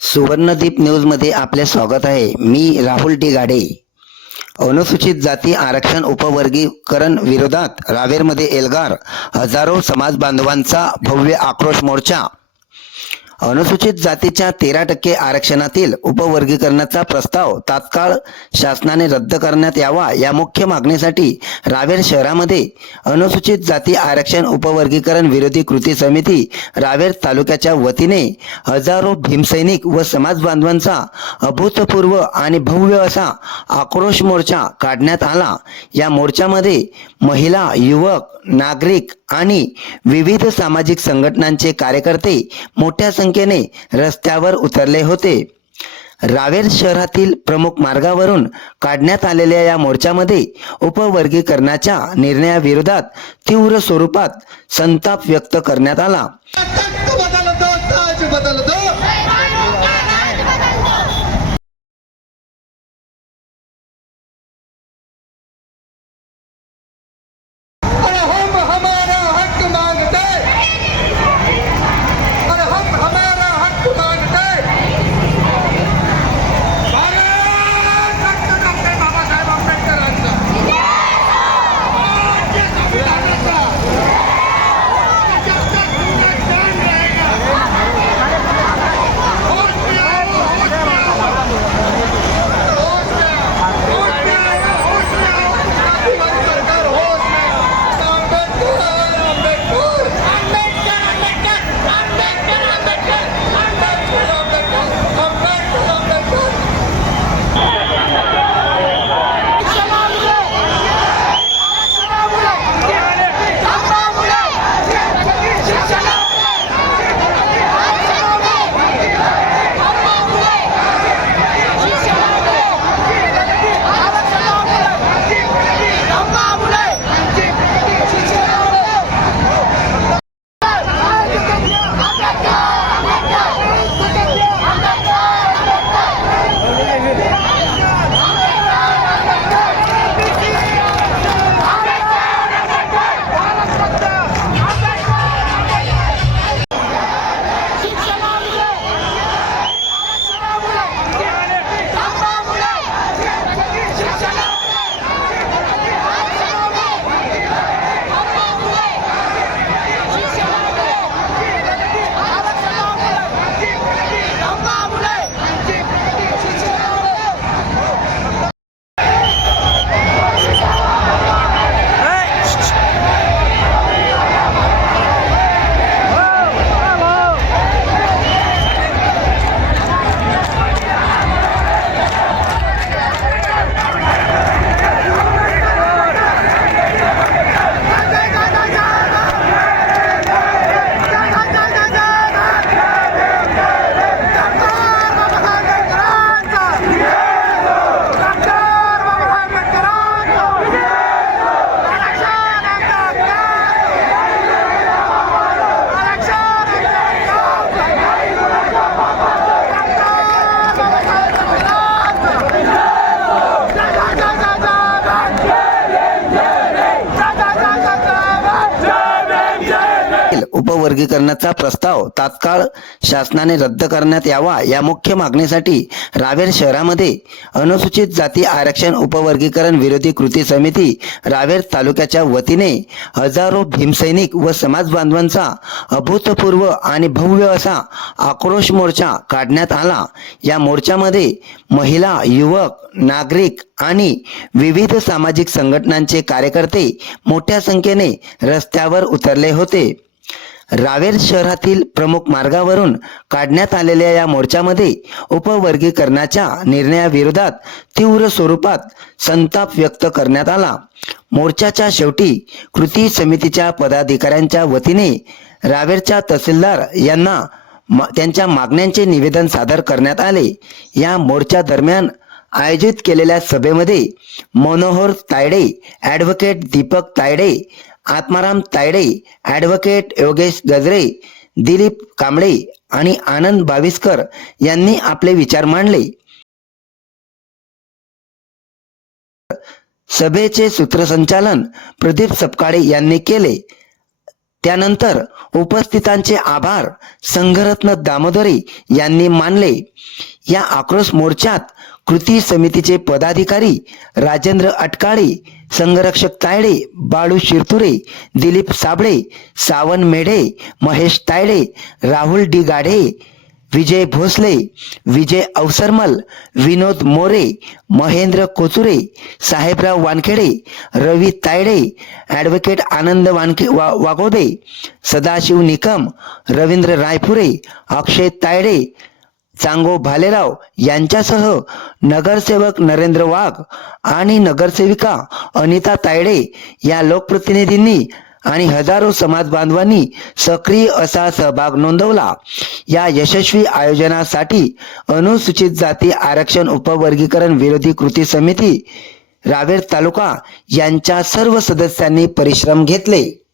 सुवर्णदीप न्यूजमध्ये आपले स्वागत आहे। मी राहुल डी गाडे। अनुसूचित जाती आरक्षण उपवर्गीकरण विरोधात रावेरमध्ये एल्गार हजारो समाज बांधवांचा भव्य आक्रोश मोर्चा। अनुसूचित जातीच्या 13% आरक्षणातील उपवर्गीकरणाचा प्रस्ताव तात्काळ शासनाने रद्द करण्यात यावा या मुख्य मागणीसाठी रावेर शहरामध्ये अनुसूचित जाती आरक्षण उपवर्गीकरण विरोधी कृती समिती रावेर तालुक्याच्या वतीने हजारो भीमसैनिक व समाज बांधवांचा अभूतपूर्व आणि भव्य असा आक्रोश मोर्चा काढण्यात आला। या मोर्चामध्ये महिला, युवक, नागरिक आणि विविध सामाजिक संघटनांचे कार्यकर्ते मोठ्या संख्येने रस्त्यावर उतरले होते। रावेर शहरातील प्रमुख मार्गावरून काढण्यात आलेल्या या मोर्चामध्ये उपवर्गीकरणाच्या निर्णयाविरोधात तीव्र स्वरूपात संताप व्यक्त करण्यात आला। उपवर्गीकरणाचा प्रस्ताव तात्काळ शासनाने रद्द करण्यात यावा या मुख्य मागणीसाठी रावेर शहरामध्ये अनुसूचित जाती आरक्षण उपवर्गीकरण विरोधी कृती समिती रावेर तालुक्याच्या वतीने हजारो भीमसैनिक व समाज बांधवांचा अभूतपूर्व आणि भव्य असा आक्रोश मोर्चा काढण्यात आला। या मोर्चामध्ये महिला, युवक, नागरिक आणि विविध सामाजिक संघटनांचे कार्यकर्ते मोठ्या संख्येने रस्त्यावर उतरले होते। रावेर शहरातील प्रमुख मार्गावरून काढण्यात आलेल्या या मोर्चामध्ये उपवर्गीकरणाच्या निर्णयाविरोधात तीव्र स्वरूपात संताप व्यक्त करण्यात आला। मोर्चाच्या शेवटी कृती समितीच्या पदाधिकाऱ्यांच्या वतीने रावेरच्या तहसीलदार यांना त्यांच्या मागण्यांचे निवेदन सादर करण्यात आले। या मोर्चा दरम्यान आयोजित केलेल्या सभेमध्ये मनोहर तायडे, ॲडव्होकेट दीपक तायडे, आत्माराम तायडे, ॲडव्होकेट योगेश गजरे, दिलीप कांबळे आणि आनंद बाविस्कर यांनी आपले विचार मांडले। सभेचे सूत्रसंचालन प्रदीप सपकाळे यांनी केले। त्यानंतर उपस्थितांचे आभार संघरत्न दामोदरे यांनी मानले. या आक्रोश मोर्चात कृती समितीचे पदाधिकारी राजेंद्र अटकाळे, संघरक्षक तायडे, बाळू शिरतुरे, दिलीप साबळे, सावन मेढे, महेश तायडे, राहुल डी गाढे, विजय भोसले, विजय अवसरमल, विनोद मोरे, महेंद्र कोचुरे, साहेबराव वानखेडे, रवी तायडे, ॲडव्होकेट आनंद वागोदे, सदाशिव निकम, रवींद्र रायपुरे, अक्षय तायडे, चांगो भालेराव यांच्यासह नगरसेवक नरेंद्र वाघ आणि नगरसेविका अनिता तायडे या लोकप्रतिनिधींनी आणि हजारो समाज बांधवांनी सक्रिय असा सहभाग नोंदवला. या यशस्वी आयोजनासाठी अनुसूचित जाती आरक्षण उपवर्गीकरण विरोधी कृती समिती रावेर तालुका यांच्या सर्व सदस्यांनी परिश्रम घेतले.